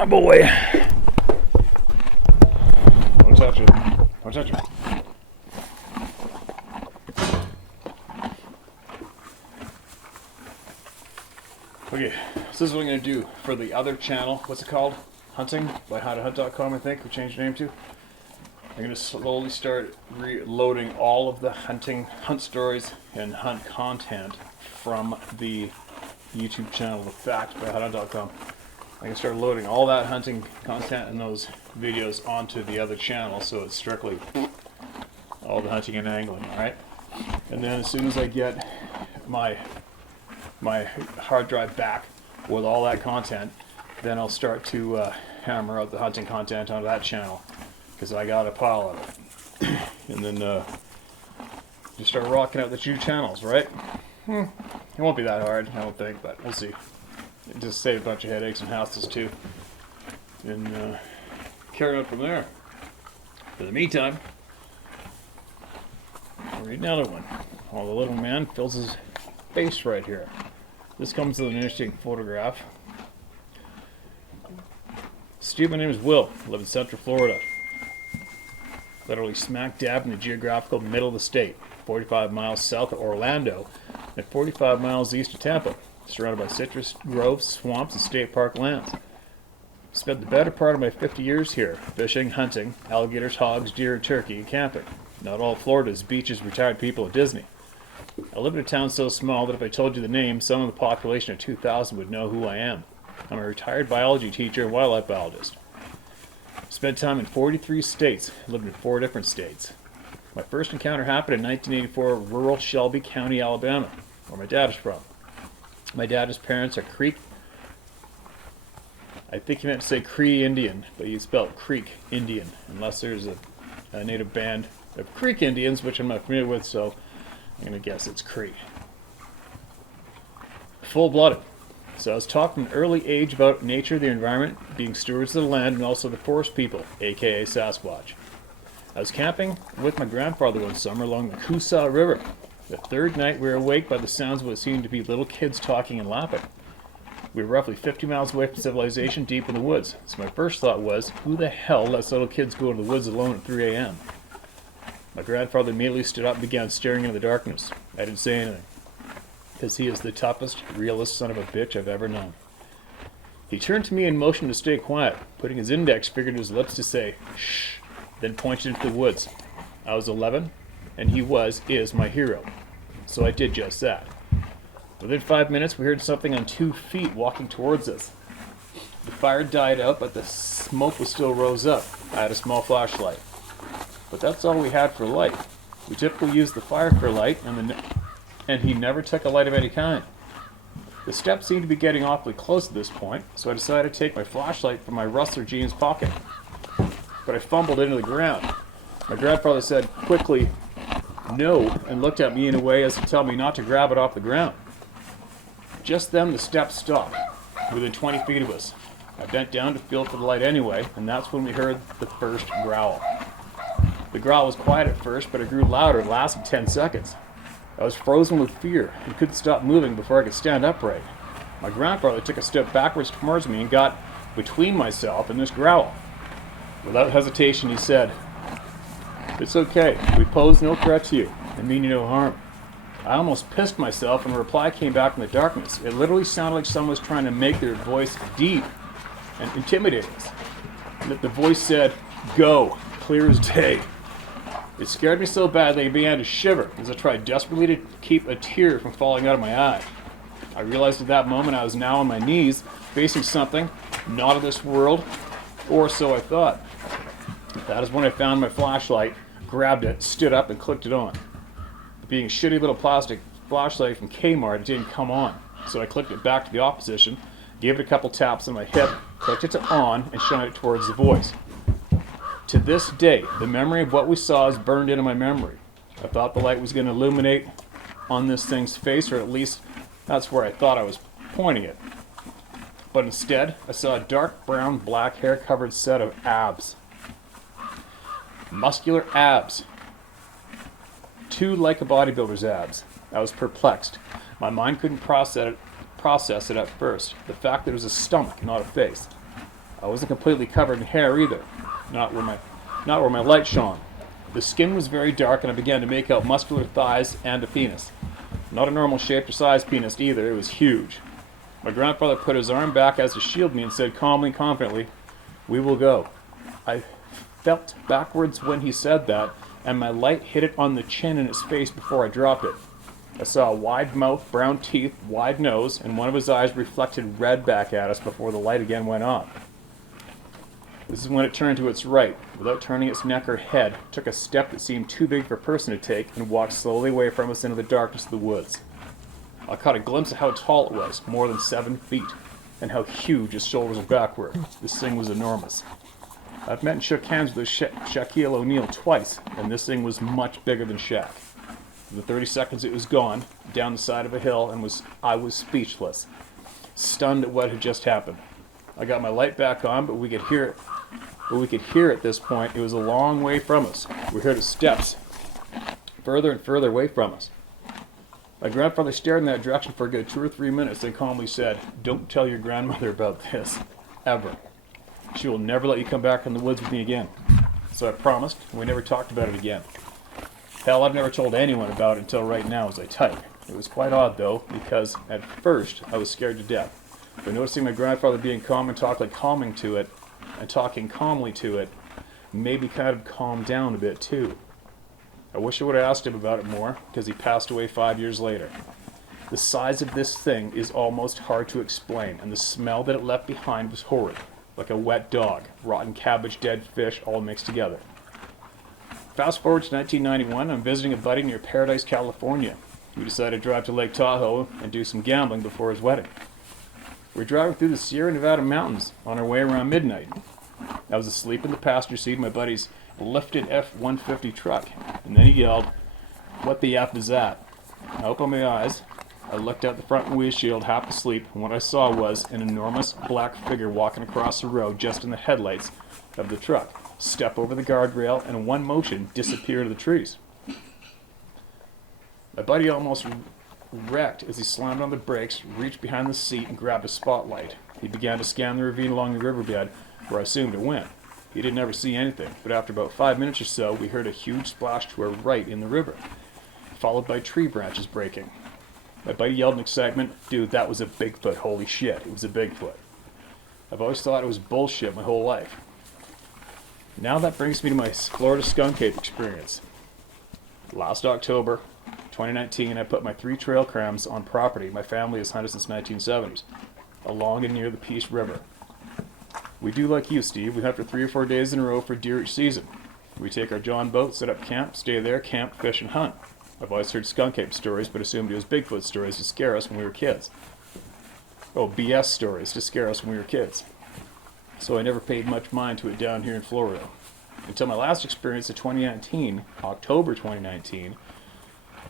my boy. Don't touch it. Don't touch it. Okay, so this is what I'm going to do for the other channel. What's it called? Hunting by howtohunt.com, I think we changed the name to. I'm going to slowly start reloading all of the hunt stories and hunt content from the YouTube channel, The Facts by howtohunt.com. I can start loading all that hunting content and those videos onto the other channel, so it's strictly all the hunting and angling, alright? And then as soon as I get my hard drive back with all that content, then I'll start to hammer out the hunting content on that channel, because I got a pile of it. And then just start rocking out the two channels, right? It won't be that hard, I don't think, but we'll see. Just save a bunch of headaches and hassles too, and carry on from there. For the meantime, I'll read another one. While the little man fills his face right here. This comes with an interesting photograph. Steve, my name is Will. I live in Central Florida. Literally smack dab in the geographical middle of the state. 45 miles south of Orlando and 45 miles east of Tampa. Surrounded by citrus groves, swamps, and state park lands. Spent the better part of my 50 years here, fishing, hunting, alligators, hogs, deer, turkey, and camping. Not all Florida is beaches, retired people at Disney. I live in a town so small that if I told you the name, some of the population of 2,000 would know who I am. I'm a retired biology teacher and wildlife biologist. Spent time in 43 states, lived in 4 different states. My first encounter happened in 1984 in rural Shelby County, Alabama, where my dad is from. My dad's parents are Creek. I think he meant to say Cree Indian, but you spell it Creek Indian, unless there's a native band of Creek Indians, which I'm not familiar with, so I'm going to guess it's Cree. Full-blooded. So I was taught from an early age about nature, the environment, being stewards of the land, and also the forest people, aka Sasquatch. I was camping with my grandfather one summer along the Coosaw River. The third night we were awake by the sounds of what seemed to be little kids talking and laughing. We were roughly 50 miles away from civilization, deep in the woods. So my first thought was, who the hell lets little kids go into the woods alone at 3 a.m.? My grandfather immediately stood up and began staring into the darkness. I didn't say anything, because he is the toughest, realest son of a bitch I've ever known. He turned to me and motioned to stay quiet, putting his index finger to his lips to say, shh, then pointed into the woods. I was 11, and he is my hero. So I did just that. Within 5 minutes, we heard something on 2 feet walking towards us. The fire died out, but the smoke still rose up. I had a small flashlight. But that's all we had for light. We typically used the fire for light, and he never took a light of any kind. The steps seemed to be getting awfully close at this point, so I decided to take my flashlight from my Rustler jeans pocket. But I fumbled into the ground. My grandfather said quickly, no, and looked at me in a way as to tell me not to grab it off the ground. Just then the steps stopped, within 20 feet of us. I bent down to feel for the light anyway, and that's when we heard the first growl. The growl was quiet at first, but it grew louder and lasted 10 seconds. I was frozen with fear and couldn't stop moving before I could stand upright. My grandfather took a step backwards towards me and got between myself and this growl. Without hesitation, he said, "It's okay. We pose no threat to you and mean you no harm." I almost pissed myself when a reply came back from the darkness. It literally sounded like someone was trying to make their voice deep and intimidate us. And that the voice said, "Go, clear as day." It scared me so badly I began to shiver as I tried desperately to keep a tear from falling out of my eye. I realized at that moment I was now on my knees, facing something not of this world, or so I thought. That is when I found my flashlight, grabbed it, stood up, and clicked it on. Being a shitty little plastic flashlight from Kmart, it didn't come on, so I clicked it back to the off position, gave it a couple taps on my hip, clicked it to on, and shined it towards the voice. To this day, the memory of what we saw is burned into my memory. I thought the light was going to illuminate on this thing's face, or at least that's where I thought I was pointing it. But instead, I saw a dark brown, black hair-covered set of abs. Muscular abs. 2 like a bodybuilder's abs. I was perplexed. My mind couldn't process it at first. The fact that it was a stomach, not a face. I wasn't completely covered in hair either, not where my light shone. The skin was very dark, and I began to make out muscular thighs and a penis. Not a normal shaped or sized penis either, it was huge. My grandfather put his arm back as to shield me and said calmly and confidently, "We will go." I felt backwards when he said that, and my light hit it on the chin in his face before I dropped it. I saw a wide mouth, brown teeth, wide nose, and one of his eyes reflected red back at us before the light again went on. This is when it turned to its right, without turning its neck or head, took a step that seemed too big for a person to take, and walked slowly away from us into the darkness of the woods. I caught a glimpse of how tall it was, more than 7 feet, and how huge its shoulders and back were. This thing was enormous. I've met and shook hands with Shaquille O'Neal twice, and this thing was much bigger than Shaq. Within 30 seconds it was gone, down the side of a hill, and I was speechless, stunned at what had just happened. I got my light back on, but we could hear it at this point. It was a long way from us. We heard its steps, further and further away from us. My grandfather stared in that direction for a good 2 or 3 minutes, then calmly said, "Don't tell your grandmother about this, ever. She will never let you come back in the woods with me again." So I promised, and we never talked about it again. Hell, I've never told anyone about it until right now as I type. It was quite odd though, because at first I was scared to death. But noticing my grandfather being calm and talking calmly to it, made me kind of calm down a bit too. I wish I would have asked him about it more, because he passed away 5 years later. The size of this thing is almost hard to explain, and the smell that it left behind was horrid, like a wet dog, rotten cabbage, dead fish, all mixed together. Fast forward to 1991, I'm visiting a buddy near Paradise, California. We decided to drive to Lake Tahoe and do some gambling before his wedding. We're driving through the Sierra Nevada mountains on our way around midnight. I was asleep in the passenger seat of my buddy's lifted F-150 truck, and then he yelled, "What the F is that?" I opened my eyes. I looked out the front windshield, half asleep, and what I saw was an enormous black figure walking across the road just in the headlights of the truck, step over the guardrail, and in one motion disappear to the trees. My buddy almost wrecked as he slammed on the brakes, reached behind the seat, and grabbed a spotlight. He began to scan the ravine along the riverbed, where I assumed it went. He didn't ever see anything, but after about 5 minutes or so, we heard a huge splash to our right in the river, followed by tree branches breaking. My buddy yelled in excitement, "Dude, that was a Bigfoot, holy shit, it was a Bigfoot." I've always thought it was bullshit my whole life. Now that brings me to my Florida skunk ape experience. Last October 2019, I put my 3 trail cams on property my family has hunted since 1970s, along and near the Peace River. We do like you, Steve. We hunt for 3 or 4 days in a row for deer each season. We take our John boat, set up camp, stay there, camp, fish, and hunt. I've always heard skunk ape stories, but assumed it was Bigfoot stories to scare us when we were kids. Oh, BS stories to scare us when we were kids. So I never paid much mind to it down here in Florida. Until my last experience in 2019, October 2019,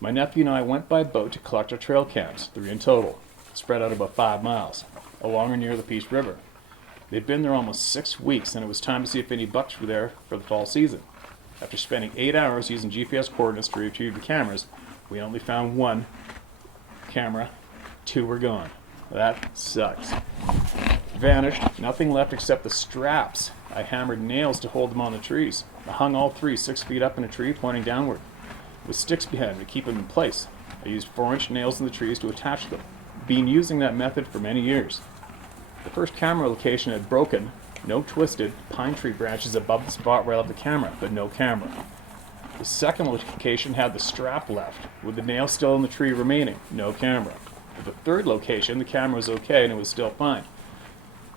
my nephew and I went by boat to collect our trail cams, 3 in total, spread out about 5 miles, along or near the Peace River. They'd been there almost 6 weeks, and it was time to see if any bucks were there for the fall season. After spending 8 hours using GPS coordinates to retrieve the cameras, we only found 1 camera, 2 were gone. That sucks. Vanished, nothing left except the straps. I hammered nails to hold them on the trees. I hung all 3 6 feet up in a tree pointing downward, with sticks behind them to keep them in place. I used 4-inch nails in the trees to attach them. Been using that method for many years. The first camera location had broken, no twisted, pine tree branches above the spot where I left the camera, but no camera. The second location had the strap left, with the nail still in the tree remaining, no camera. At the third location, the camera was okay and it was still fine.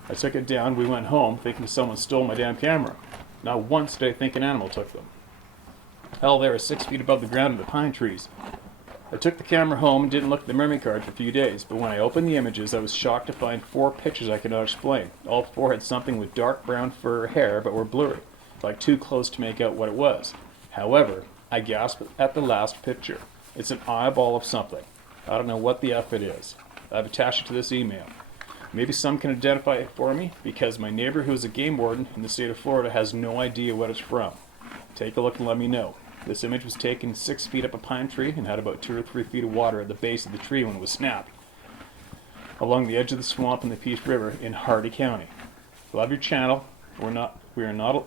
I took it down, we went home, thinking someone stole my damn camera. Not once did I think an animal took them. Hell, they were 6 feet above the ground in the pine trees. I took the camera home and didn't look at the memory card for a few days, but when I opened the images, I was shocked to find 4 pictures I could not explain. All 4 had something with dark brown fur or hair, but were blurry, like too close to make out what it was. However, I gasped at the last picture. It's an eyeball of something. I don't know what the F it is. I've attached it to this email. Maybe some can identify it for me, because my neighbor who is a game warden in the state of Florida has no idea what it's from. Take a look and let me know. This image was taken 6 feet up a pine tree and had about 2 or 3 feet of water at the base of the tree when it was snapped, along the edge of the swamp in the Peace River in Hardy County. Love your channel. We are not,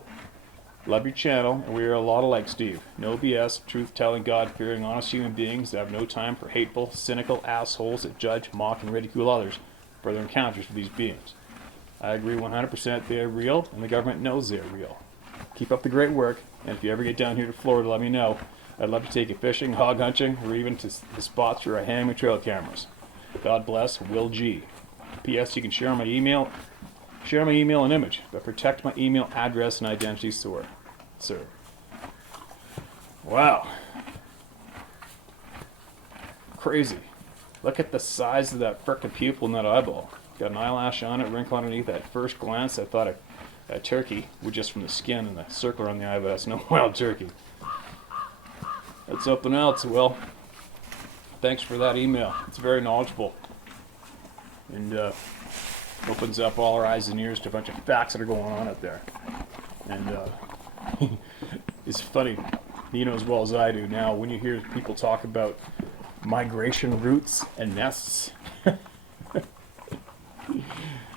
love your channel, and we are a lot alike, Steve. No BS, truth-telling, God-fearing, honest human beings that have no time for hateful, cynical assholes that judge, mock, and ridicule others for their encounters with these beings. I agree 100% they are real, and the government knows they are real. Keep up the great work, and if you ever get down here to Florida, let me know. I'd love to take you fishing, hog hunting, or even to the spots where I hang my trail cameras. God bless, Will G. P.S. You can share my email and image, but protect my email address and identity, sir. Wow. Crazy. Look at the size of that frickin' pupil in that eyeball. Got an eyelash on it, wrinkle underneath. At first glance, I thought a turkey, with just from the skin and the circle on the eye, but that's no wild turkey. That's something else. Well, thanks for that email. It's very knowledgeable. And opens up all our eyes and ears to a bunch of facts that are going on out there. And it's funny, you know as well as I do now, when you hear people talk about migration routes and nests,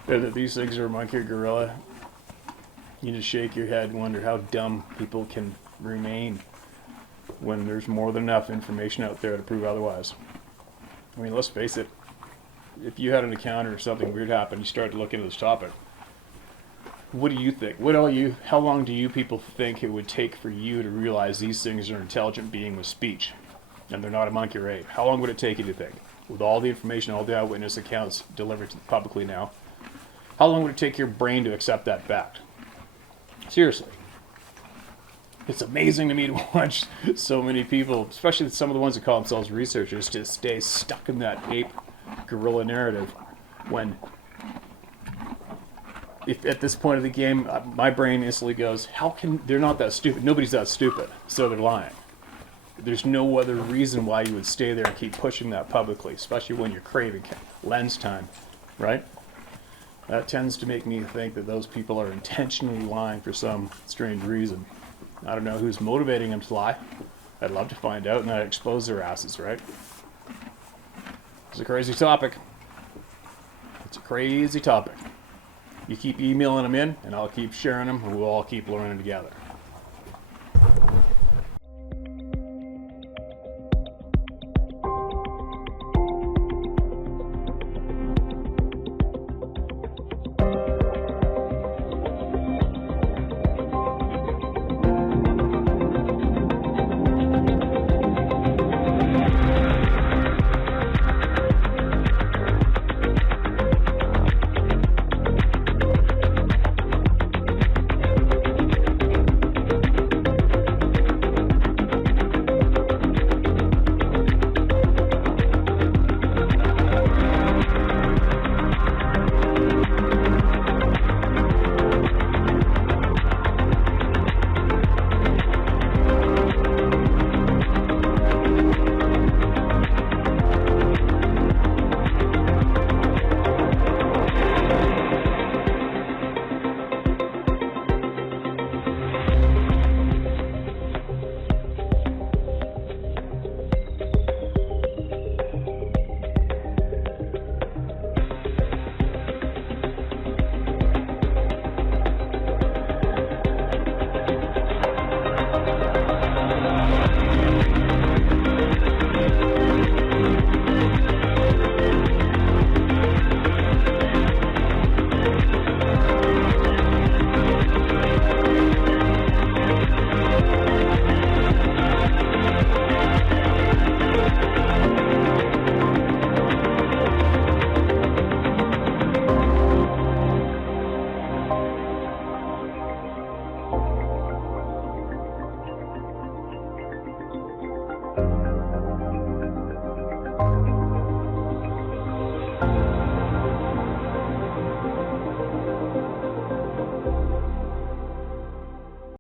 that these things are monkey or gorilla, you just shake your head and wonder how dumb people can remain when there's more than enough information out there to prove otherwise. I mean, let's face it, if you had an encounter or something weird happened, you start to look into this topic, what do you think? How long do you people think it would take for you to realize these things are an intelligent being with speech and they're not a monkey or ape? How long would it take you to think? With all the information, all the eyewitness accounts delivered publicly now, how long would it take your brain to accept that fact? Seriously. It's amazing to me to watch so many people, especially some of the ones that call themselves researchers, to stay stuck in that ape gorilla narrative when, if at this point of the game, my brain instantly goes, how can, they're not that stupid, nobody's that stupid, so they're lying. There's no other reason why you would stay there and keep pushing that publicly, especially when you're craving lens time, right? That tends to make me think that those people are intentionally lying for some strange reason. I don't know who's motivating them to lie. I'd love to find out and I'd expose their asses, right? It's a crazy topic. It's a crazy topic. You keep emailing them in and I'll keep sharing them and we'll all keep learning together.